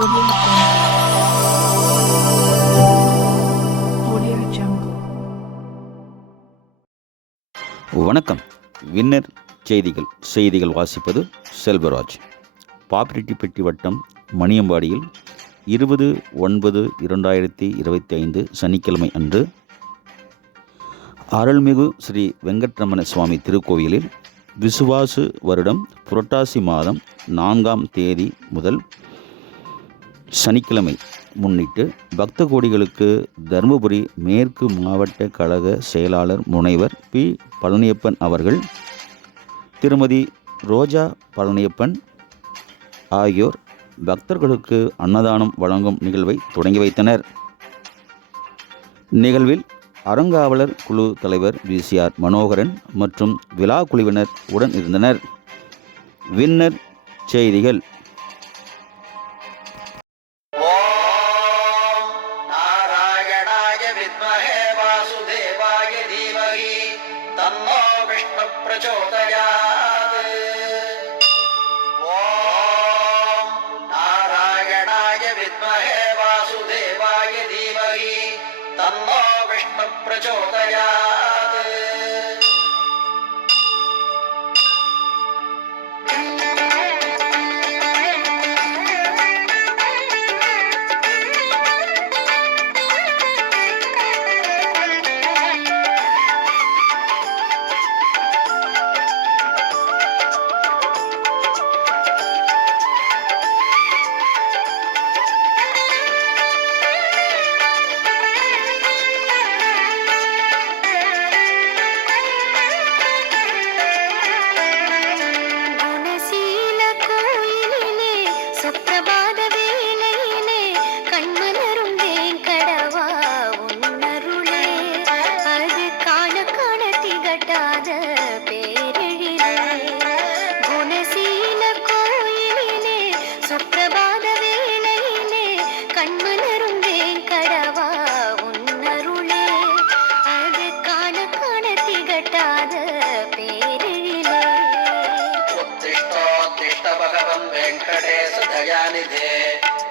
Audio Jungle. வணக்கம். Winner செய்திகள் வாசிப்பது செல்வராஜ். பாப்பிரெட்டிப்பட்டி வட்டம் மணியம்பாடியில் 20/9/2025 சனிக்கிழமை அன்று அருள்மிகு ஸ்ரீ வெங்கட்ரமண சுவாமி திருக்கோயிலில் விசுவாசு வருடம் புரட்டாசி மாதம் 4ஆம் தேதி முதல் சனிக்கிழமை முன்னிட்டு பக்த கோடிகளுக்கு தருமபுரி மேற்கு மாவட்ட கழக செயலாளர் முனைவர் பி. பழனியப்பன் அவர்கள், திருமதி ரோஜா பழனியப்பன் ஆகியோர் பக்தர்களுக்கு அன்னதானம் வழங்கும் நிகழ்வை தொடங்கி வைத்தனர். நிகழ்வில் அறங்காவலர் குழு தலைவர் VCR மனோகரன் மற்றும் விழா குழுவினர் உடன் இருந்தனர். வின்னர் செய்திகள்.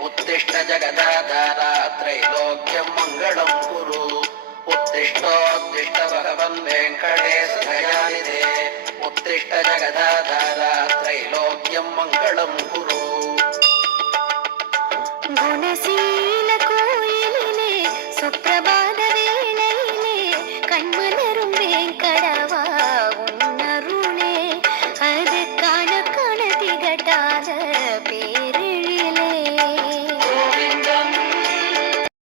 उत्तिष्ठ जगदाधारा त्रैलोक्यं मङ्गलं कुरु। उत्तिष्ठोत्तिष्ठ भगवन् वेङ्कटेश दयानिधे। उत्तिष्ठ जगदाधारा त्रैलोक्यं मङ्गलं कुरु।